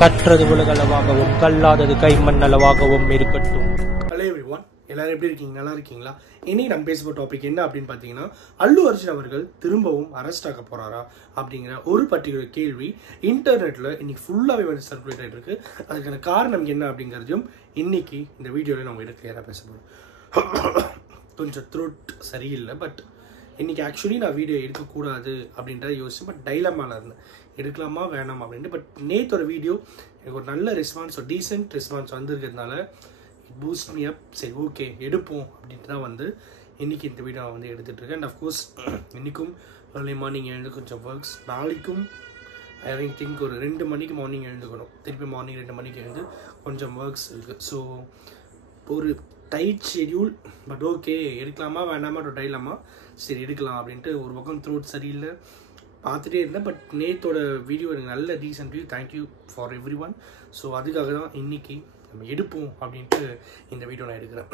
கற்றது உலகளவாகவும் கல்லாதது கைமண் அளவாகவும் இருக்கட்டும். Hello everyone, எல்லாரும் எப்படி இருக்கீங்க? நல்லா இருக்கீங்களா? இன்னைக்கு நம்ம பேச போற டாபிக் என்ன அப்படின்னு பார்த்தீங்கன்னா, அல்லு அர்ஜுன் அவர்கள் திரும்பவும் அரெஸ்ட் ஆக போறாரா அப்படிங்கிற ஒரு பர்டிகுலர் கேள்வி இன்டர்நெட்ல இன்னைக்கு ஃபுல்லாவே வந்து சர்க்குலேட் ஆகிட்டு இருக்கு. அதுக்கான காரணம் என்ன அப்படிங்கிறதையும் இன்னைக்கு இந்த வீடியோவில் நம்ம கிட்ட கிளியராக பேச போறோம். கொஞ்சம் த்ரோட் சரியில்லை, பட் இன்னைக்கு ஆக்சுவலி நான் வீடியோ எடுக்கக்கூடாது அப்படின்றத யோசிச்சு, பட் டைலமால இருந்தேன், எடுக்கலாமா வேணாமா அப்படின்ட்டு. பட் நேத்தோட வீடியோ எனக்கு ஒரு நல்ல ரெஸ்பான்ஸ், ஒரு டீசென்ட் ரெஸ்பான்ஸ் வந்திருக்கிறதுனால பூஸ்ட் மீ அப். சரி, ஓகே எடுப்போம் அப்படின்ட்டு தான் வந்து இன்றைக்கி இந்த வீடியோ நான் வந்து எடுத்துகிட்டு இருக்கேன். அண்ட் அஃப்கோர்ஸ் இன்றைக்கும் ஏர்லி மார்னிங் எழுந்து கொஞ்சம் ஒர்க்ஸ், நாளைக்கும் ஐ திங்க் ஒரு 2 மணிக்கு மார்னிங் எழுந்துக்கணும், திருப்பி மார்னிங் 2 மணிக்கு எழுந்து கொஞ்சம் ஒர்க்ஸ் இருக்குது. ஸோ ஒரு டைட் ஷெடியூல், பட் ஓகே எடுக்கலாமா வேணாமா டைலாமா, சரி எடுக்கலாம் அப்படின்ட்டு. ஒரு பக்கம் த்ரோட் சரியில்லை பார்த்துட்டே இருந்தேன், பட் நேத்தோட வீடியோ எனக்கு நல்ல recent view. Thank you for every one. So அதுக்காக தான் இன்னைக்கு நம்ம எடுப்போம் அப்படின்ட்டு இந்த வீடியோ நான் எடுக்கிறேன்.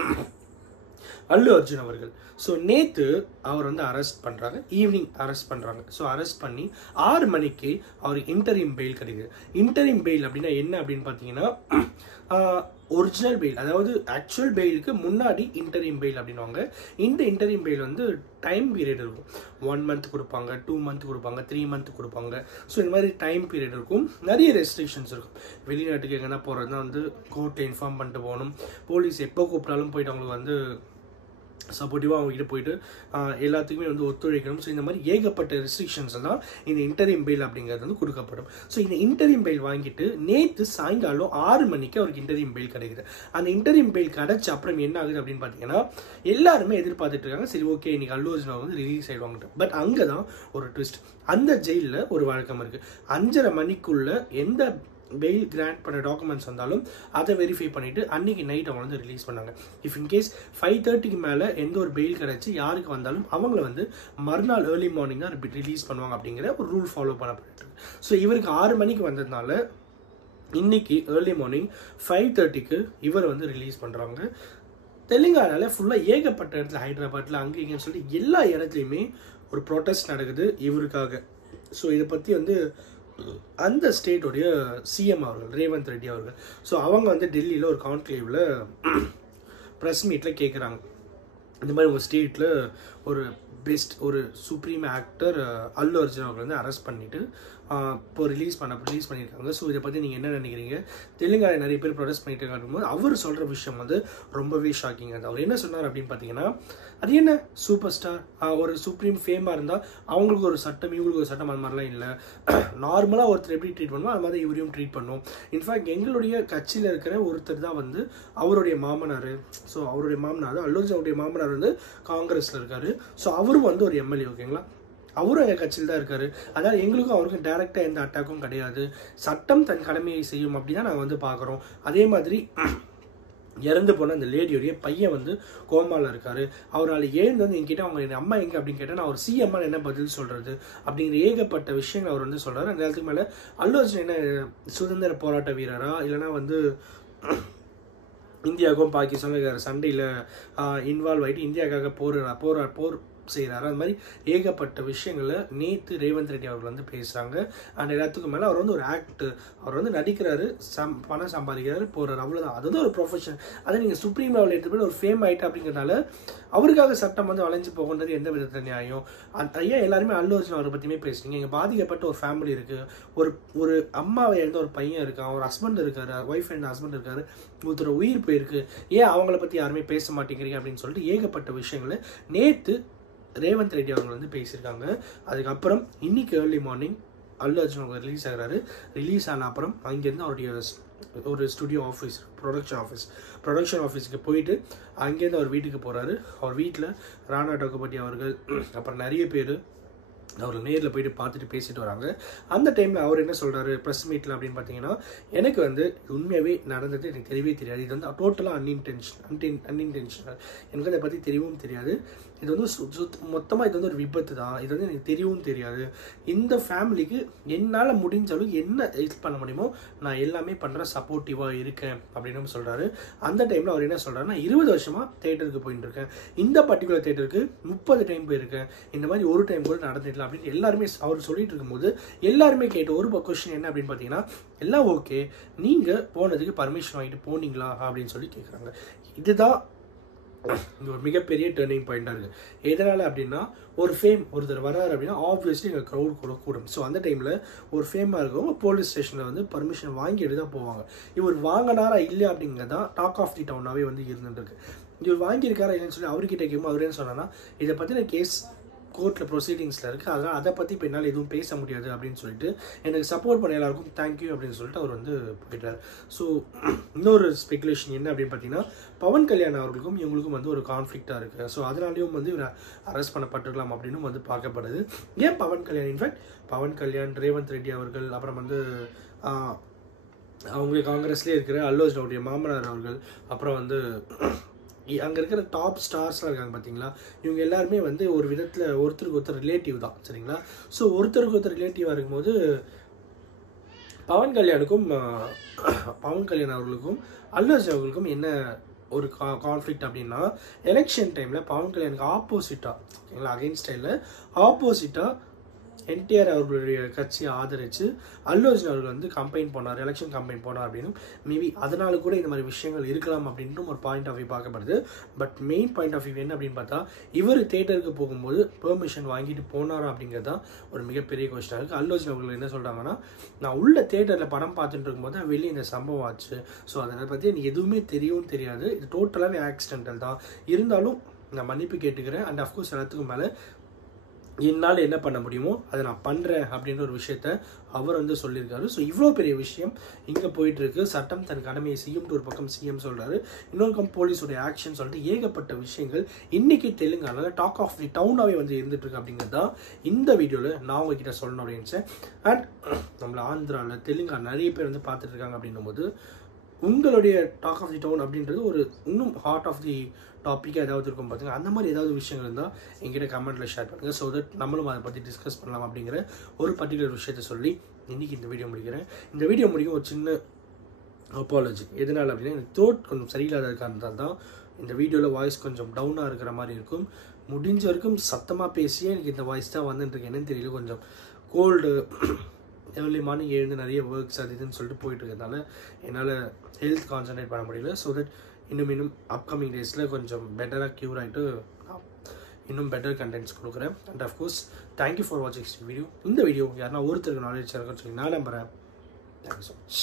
அல்லு அர்ஜுன் அவர்கள் ஸோ நேற்று அவர் வந்து அரெஸ்ட் பண்ணுறாங்க, ஈவினிங் அரெஸ்ட் பண்ணுறாங்க. ஸோ அரெஸ்ட் பண்ணி 6 மணிக்கு அவருக்கு இன்டரிம் பெயில் கிடைக்குது. இன்டரிம் பெயில் அப்படின்னா என்ன அப்படின்னு பார்த்தீங்கன்னா, ஒரிஜினல் பெயில், அதாவது ஆக்சுவல் பெயிலுக்கு முன்னாடி இன்டரிம் பெயில் அப்படின்வாங்க. இந்த இன்டரிம் பெயில் வந்து டைம் பீரியட் இருக்கும். 1 மந்த் கொடுப்பாங்க, 2 மந்த் கொடுப்பாங்க, 3 மந்த் கொடுப்பாங்க. ஸோ இந்த மாதிரி டைம் பீரியட் இருக்கும், நிறைய ரெஸ்ட்ரிக்ஷன்ஸ் இருக்கும். வெளிநாட்டுக்கு எங்கன்னா போகிறதுனா வந்து கோர்ட்டில் இன்ஃபார்ம் பண்ணிட்டு போகணும். போலீஸ் எப்போ கூப்பிட்டாலும் போயிட்டு அவங்களுக்கு வந்து சப்போர்ட்டிவாக அவங்ககிட்ட போயிட்டு எல்லாத்துக்குமே வந்து ஒத்துழைக்கணும். ஸோ இந்த மாதிரி ஏகப்பட்ட ரெஸ்ட்ரிக்ஷன்ஸ் தான் இந்த இன்டரிம் பெயில் அப்படிங்கிறது வந்து கொடுக்கப்படும். ஸோ இந்த இன்டரிம் பெயில் வாங்கிட்டு நேற்று சாயங்காலம் 6 மணிக்கு அவருக்கு இன்டரிம் பெயில் கிடைக்குது. அந்த இன்டரிம் பெயில் கிடைச்ச அப்புறம் என்ன ஆகுது அப்படின்னு பார்த்தீங்கன்னா, எல்லாருமே எதிர்பார்த்துட்டு இருக்காங்க, சரி ஓகே இன்னைக்கு அல்லு அர்ஜுன் வந்து ரிலீஸ் ஆயிடுவாங்க. பட் அங்கே தான் ஒரு ட்விஸ்ட். அந்த ஜெயிலில் ஒரு வழக்கம் இருக்குது. 5:30 மணிக்குள்ள எந்த பெயில் கிராண்ட் பண்ண டாக்குமெண்ட்ஸ் வந்தாலும் அதை வெரிஃபை பண்ணிவிட்டு அன்றைக்கி நைட் அவங்க வந்து ரிலீஸ் பண்ணாங்க. இஃப் இன்கேஸ் 5:30க்கு மேலே எந்த ஒரு பெயில் கிடச்சி யாருக்கு வந்தாலும் அவங்கள வந்து மறுநாள் ஏர்லி மார்னிங் தான் ரிலீஸ் பண்ணுவாங்க அப்படிங்கிற ஒரு ரூல் ஃபாலோ பண்ணப்பட்டு. ஸோ இவருக்கு 6 மணிக்கு வந்ததுனால இன்னைக்கு ஏர்லி மார்னிங் 5:30க்கு இவர் வந்து ரிலீஸ் பண்ணுறாங்க. தெலுங்கானால ஃபுல்லாக ஏகப்பட்ட இடத்துல, ஹைதராபாத்தில் அங்கே இங்கேன்னு சொல்லிட்டு எல்லா இடத்துலையுமே ஒரு ப்ரொட்டஸ்ட் நடக்குது இவருக்காக. ஸோ இதை பற்றி வந்து அந்த ஸ்டேட்டோடைய சிஎம் அவர்கள் ரேவந்த் ரெட்டி அவர்கள், ஸோ அவங்க வந்து டெல்லியில் ஒரு கான்க்ளேவில் ப்ரெஸ் மீட்டில் கேட்குறாங்க, இந்த மாதிரி உங்கள் ஸ்டேட்டில் ஒரு பெஸ்ட் ஒரு சுப்ரீம் ஆக்டர் அல்லு அர்ஜுன் அவர்கள் வந்து அரெஸ்ட் பண்ணிவிட்டு இப்போ ரிலீஸ் பண்ணியிருக்காங்க. ஸோ இதை பற்றி நீங்கள் என்ன நினைக்கிறீங்க? தெலுங்கானா நிறைய பேர் ப்ரொடெஸ்ட் பண்ணிட்டு இருக்கும்போது அவர் சொல்கிற விஷயம் வந்து ரொம்பவே ஷாக்கிங். அது அவர் என்ன சொன்னார் அப்படின்னு பார்த்தீங்கன்னா, அது என்ன சூப்பர் ஸ்டார் ஒரு சுப்ரீம் ஃபேமாக இருந்தால் அவங்களுக்கு ஒரு சட்டம் இவங்களுக்கு ஒரு சட்டம், அது மாதிரிலாம் இல்லை. நார்மலாக ஒருத்தர் எப்படி ட்ரீட் பண்ணுவோம் அது மாதிரி இவரையும் ட்ரீட் பண்ணுவோம். இன்ஃபேக்ட் எங்களுடைய கட்சியில் இருக்கிற ஒருத்தர் தான் வந்து அவருடைய மாமனார். ஸோ அவருடைய மாமனார் அல்லு அர்ஜுனுடைய மாமனார் வந்து காங்கிரஸில் இருக்கார். ஸோ அவரும் வந்து ஒரு எம்எல்ஏ, ஓகேங்களா, அவரும் எங்கள் கட்சியில் தான் இருக்காரு. அதனால் எங்களுக்கும் அவருக்கும் டைரெக்டாக எந்த அட்டாக்கும் கிடையாது. சட்டம் தன் கடமையை செய்யும் அப்படி தான் நாங்கள் வந்து பார்க்குறோம். அதே மாதிரி இறந்து போன அந்த லேடியோடைய பையன் வந்து கோமாவில் இருக்காரு. அவரால் எழுந்து வந்து என்கிட்ட அவங்க அம்மா எங்கே அப்படின்னு கேட்டால் நான் ஒரு சிஎம்மா என்ன பதில் சொல்கிறது அப்படிங்கிற ஏகப்பட்ட விஷயங்கள் அவர் வந்து சொல்கிறார். அந்த நேரத்துக்கு மேலே அல்லு அர்ஜுன் என்ன சுதந்திர போராட்ட வீரரா, இல்லைனா வந்து இந்தியாவுக்கும் பாகிஸ்தானுக்கும் சண்டையில் இன்வால்வ் ஆகிட்டு இந்தியாவுக்காக போர் செய்கிறாரு. அது மாதிரி ஏகப்பட்ட விஷயங்களை நேற்று ரேவந்த் ரெட்டி அவர்கள் வந்து பேசுகிறாங்க. அண்ட் எல்லாத்துக்கும் மேலே அவர் வந்து ஒரு ஆக்டர், அவர் வந்து நடிக்கிறாரு, பணம் சம்பாதிக்கிறாரு, போகிறாரு, அவ்வளோதான். அது வந்து ஒரு ப்ரொஃபஷன். அதை நீங்கள் சுப்ரீம் லெவலில் எடுத்து போய் ஒரு ஃபேம் ஆகிட்டு அப்படிங்கிறதுனால அவருக்காக சட்டம் வந்து வளைஞ்சு போகன்றது எந்த விதத்தில் நியாயம்? ஐயா எல்லாருமே அல்லு அர்ஜுன் அவரை பற்றியுமே பேசுறீங்க. இங்கே பாதிக்கப்பட்ட ஒரு ஃபேமிலி இருக்குது, ஒரு அம்மாவை இருந்த ஒரு பையன் இருக்கான், ஒரு ஹஸ்பண்ட் இருக்காரு, ஒய்ஃப் அண்ட் ஹஸ்பண்ட் இருக்காரு, ஒருத்தர் உயிர் போயிருக்கு, ஏன் அவங்கள பற்றி யாருமே பேச மாட்டேங்கிறீங்க அப்படின்னு சொல்லிட்டு ஏகப்பட்ட விஷயங்களை நேற்று ரேவந்த் ரெட்டி அவர்கள் வந்து பேசியிருக்காங்க. அதுக்கப்புறம் இன்னைக்கு ஏர்லி மார்னிங் அல்லு அர்ஜுன் அவங்க ரிலீஸ் ஆகிறாரு. ரிலீஸ் ஆன அப்புறம் அங்கேருந்து அவருடைய ஒரு ஸ்டுடியோ ஆஃபீஸ், ப்ரொடக்ஷன் ஆஃபீஸுக்கு போயிட்டு அங்கேருந்து அவர் வீட்டுக்கு போகிறாரு. அவர் வீட்டில் ராணா டோகபட்டி அவர்கள் அப்புறம் நிறைய பேர் அவர் நேரில் போயிட்டு பார்த்துட்டு பேசிட்டு வராங்க. அந்த டைமில் அவர் என்ன சொல்கிறாரு ப்ரெஸ் மீட்டில் அப்படின்னு பார்த்தீங்கன்னா, எனக்கு வந்து உண்மையாகவே நடந்தது எனக்கு தெரியவே தெரியாது. இது வந்து டோட்டலாக அன்இன்டென்ஷனல். எனக்கு அதை பற்றி தெரியவும் தெரியாது. இது வந்து மொத்தமாக இது வந்து ஒரு விபத்து தான், இது வந்து எனக்கு தெரியவும் தெரியாது, இந்த ஃபேமிலிக்கு என்னால் முடிஞ்ச அளவுக்கு என்ன ஹெல்ப் பண்ண முடியுமோ நான் எல்லாமே பண்ணுறேன், சப்போர்ட்டிவாக இருக்கேன் அப்படின்னு சொல்கிறாரு. அந்த டைமில் அவர் என்ன சொல்கிறாருன்னா 20 வருஷமாக தேட்டருக்கு போயிட்டு இருக்கேன், இந்த பர்டிகுலர் தேட்டருக்கு 30 டைம் போயிருக்கேன், இந்த மாதிரி ஒரு டைம் கூட நடந்துடலாம் அப்படின்னு எல்லாருமே அவர் சொல்லிட்டு இருக்கும்போது எல்லாருமே கேட்ட ஒரு கொஸ்டின் என்ன அப்படின்னு பார்த்தீங்கன்னா, எல்லாம் ஓகே, நீங்கள் போனதுக்கு பர்மிஷன் வாங்கிட்டு போனீங்களா அப்படின்னு சொல்லி கேட்குறாங்க. இதுதான் இது ஒரு மிகப்பெரிய டேர்னிங் பாயிண்டாக இருக்குது. எதனால் அப்படின்னா, ஒரு ஃபேம் ஒருத்தர் வர்றாரு அப்படின்னா ஆப்வியஸ்லி எங்கள் க்ரௌட் கூட கூடும். ஸோ அந்த டைமில் ஒரு ஃபேமாக இருக்கவங்க போலீஸ் ஸ்டேஷனில் வந்து பர்மிஷன் வாங்கிட்டு தான் போவாங்க. இவர் வாங்கினாரா இல்லை அப்படிங்கிறது தான் டாக் ஆஃப் தி டவுனாகவே வந்து இருந்துருக்கு. இவர் வாங்கியிருக்காரா இல்லைன்னு சொல்லி அவர்கிட்ட கேட்கும் அவர் என்ன சொன்னான்னா, இதை பற்றின கேஸ் கோர்ட்டில் ப்ரொசீடிங்ஸில் இருக்குது, அதனால் அதை பற்றி இப்போ என்னால் எதுவும் பேச முடியாது அப்படின்னு சொல்லிட்டு எனக்கு சப்போர்ட் பண்ண எல்லாருக்கும் தேங்க்யூ அப்படின்னு சொல்லிட்டு அவர் வந்து போயிட்டார். ஸோ இன்னொரு ஸ்பெகுலேஷன் என்ன அப்படின்னு பார்த்தீங்கன்னா, பவன் கல்யாண் அவர்களுக்கும் இவங்களுக்கும் வந்து ஒரு கான்ஃப்ளிக்டாக இருக்குது. ஸோ அதனாலேயும் வந்து இவர் அரெஸ்ட் பண்ணப்பட்டிருக்கலாம் அப்படின்னு வந்து பார்க்கப்படுது. ஏன் பவன் கல்யாண், இன்ஃபேக்ட் பவன் கல்யாண், ரேவந்த் ரெட்டி அவர்கள், அப்புறம் வந்து அவங்க காங்கிரஸ்லேயே இருக்கிற அல்லு அர்ஜுனுடைய மாமனார் அவர்கள், அப்புறம் வந்து அங்கே இருக்கிற டாப் ஸ்டார்ஸ்லாம் இருக்காங்க பார்த்தீங்களா, இவங்க எல்லாருமே வந்து ஒரு விதத்தில் ஒருத்தருக்கு ஒருத்தர் ரிலேட்டிவ் தான், சரிங்களா. ஸோ ஒருத்தருக்கு ஒருத்தர் ரிலேட்டிவாக இருக்கும்போது பவன் கல்யாண் அவர்களுக்கும் அல்லு அர்ஜுன் அவர்களுக்கும் என்ன ஒரு கான்ஃப்ளிக்ட் அப்படின்னா, எலெக்ஷன் டைமில் பவன் கல்யாணுக்கு ஆப்போசிட்டாக, ஓகேங்களா, அகெயின்ஸ்ட் இல்லை, ஆப்போசிட்டாக என்டிஆர் அவர்களுடைய கட்சியை ஆதரித்து அல்லு அர்ஜுன் அவர்கள் வந்து கம்பெயின் போனார், எலெக்ஷன் கம்பெயின் போனார் அப்படின்னு மேபி அதனால கூட இந்த மாதிரி விஷயங்கள் இருக்கலாம் அப்படின்ட்டு ஒரு பாயிண்ட் ஆஃப் வியூ பார்க்கப்படுது. But main point of view என்ன அப்படின்னு பார்த்தா, இவர் தேட்டருக்கு போகும்போது பெர்மிஷன் வாங்கிட்டு போனாரா அப்படிங்கிறது தான் ஒரு மிகப்பெரிய கொஸ்டினாக இருக்குது. அல்லு அர்ஜுன் அவர்கள் என்ன சொல்கிறாங்கன்னா, நான் உள்ள தேட்டரில் படம் பார்த்துட்டு இருக்கும்போது தான் வெளியே இந்த சம்பவம் ஆச்சு, ஸோ அதை பற்றி எனக்கு எதுவுமே தெரியவும் தெரியாது, இது டோட்டலாகவே ஆக்சிடென்டல் தான், இருந்தாலும் நான் மன்னிப்பு கேட்டுக்கிறேன், அண்ட் அஃப்கோர்ஸ் எல்லாத்துக்கும் மேலே என்னால் என்ன பண்ண முடியுமோ அதை நான் பண்ணுறேன் அப்படின்ற ஒரு விஷயத்த அவர் வந்து சொல்லியிருக்காரு. ஸோ இவ்வளோ பெரிய விஷயம் இங்கே போயிட்டுருக்கு. சட்டம் தன் கடமையை செய்யும் ஒரு பக்கம் சிஎம் சொல்கிறாரு, இன்னொரு பக்கம் போலீஸோடைய ஆக்ஷன் சொல்லிட்டு ஏகப்பட்ட விஷயங்கள் இன்றைக்கி தெலுங்கானால டாக் ஆஃப் தி டவுனாகவே வந்து இருந்துகிட்ருக்கு அப்படிங்கிறது தான் இந்த வீடியோவில் நான் உங்ககிட்ட சொல்லணும் அப்படின்னு. அண்ட் நம்மள ஆந்திராவில் தெலுங்கானா நிறைய பேர் வந்து பார்த்துட்டு இருக்காங்க அப்படின்னும் போது உங்களுடைய டாக் ஆஃப் தி டவுன் அப்படின்றது ஒரு இன்னும் ஹார்ட் ஆஃப் தி டாப்பிக்காக ஏதாவது இருக்கும் பார்த்தீங்கன்னா, அந்த மாதிரி ஏதாவது விஷயங்கள் இருந்தால் எங்கிட்ட கமெண்ட்டில் ஷேர் பண்ணுங்கள். ஸோ தட் நம்மளும் அதை பற்றி டிஸ்கஸ் பண்ணலாம் அப்படிங்கிற ஒரு பர்டிகுலர் விஷயத்த சொல்லி இன்றைக்கி இந்த வீடியோ முடிக்கிறேன். இந்த வீடியோ முடிக்கும் ஒரு சின்ன அப்பாலஜி. எதனால் அப்படின்னா, எனக்கு த்ரோட் கொஞ்சம் சரியில்லாத காரணத்தால் தான் இந்த வீடியோவில் வாய்ஸ் கொஞ்சம் டவுனாக இருக்கிற மாதிரி இருக்கும். முடிஞ்ச வரைக்கும் சத்தமாக பேசியே எனக்கு இந்த வாய்ஸ் தான் வந்துட்டுருக்கு, என்னன்னு தெரியல, கொஞ்சம் கோல்டு, ஏர்லி மார்னிங் எழுந்து நிறைய ஒர்க்ஸ் அது இதுன்னு சொல்லிட்டு போயிட்டு இருக்கிறதுனால என்னால் ஹெல்த் கான்சன்ட்ரேட் பண்ண முடியல. ஸோ தட் இன்னும் அப்கமிங் டேஸில் கொஞ்சம் பெட்டராக க்யூர் ஆகிட்டு இன்னும் பெட்டர் கண்டென்ட்ஸ் கொடுக்குறேன். அண்ட் அஃப்கோர்ஸ் தேங்க்யூ ஃபார் வாட்சிங் வீடியோ. இந்த வீடியோ யாருன்னா ஒருத்தருக்கு நாலேஜ் இருக்குன்னு சொல்லி நான் நம்புகிறேன். Thank you so much.